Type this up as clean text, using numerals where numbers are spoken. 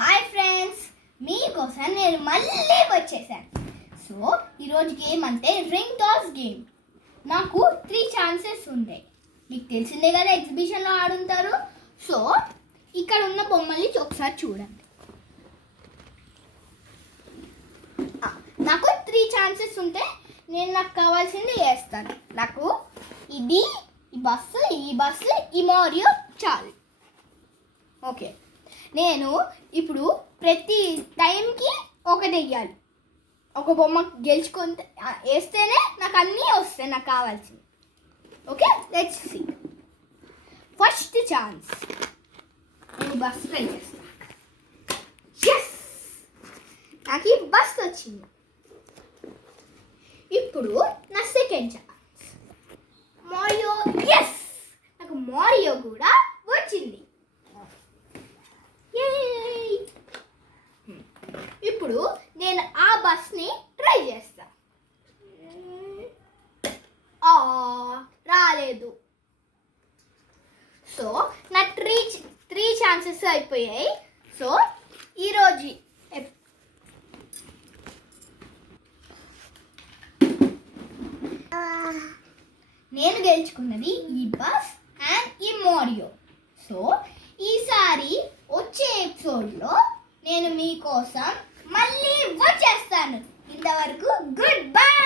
Hi friends, మీకోసం నేను మళ్ళీ వచ్చేసాను. సో ఈరోజు గేమ్ అంటే రింగ్ టాస్ గేమ్. నాకు 3 ఛాన్సెస్ ఉంటాయి. మీకు తెలిసిందే కదా, ఎగ్జిబిషన్లో ఆడుంటారు. సో ఇక్కడ ఉన్న బొమ్మల్ని ఒకసారి చూడండి. నాకు 3 ఛాన్సెస్ ఉంటే నాకు కావాల్సింది వేస్తాను. నాకు ఇది, ఈ బస్సు, ఈ మారియో చాలు. ఓకే, నేను ఇప్పుడు ప్రతి టైంకి ఒకటి వేయాలి. ఒక బొమ్మ గెలుచుకొని వేస్తేనే నాకు అన్నీ వస్తాయి నాకు కావాల్సింది. Okay, let's see. First chance, నేను బస్ ట్రై చేస్తాను. ఎస్, నాకు ఈ బస్ వచ్చింది. ఇప్పుడు నా సెకండ్ ఛాన్స్ మారియో. ఎస్, నాకు మారియో కూడా వచ్చింది. ఇప్పుడు నేను ఆ బస్ని ట్రై చేస్తా. రాలేదు. సో నా త్రీ ఛాన్సెస్ అయిపోయాయి. సో ఈరోజు నేను గెలుచుకున్నది ఈ బస్ అండ్ ఈ మారియో. సో ఈసారి వచ్చే ఎపిసోడ్లో నేను మీకోసం మళ్ళీ వచ్చేస్తాను. ఇంతవరకు గుడ్ బై.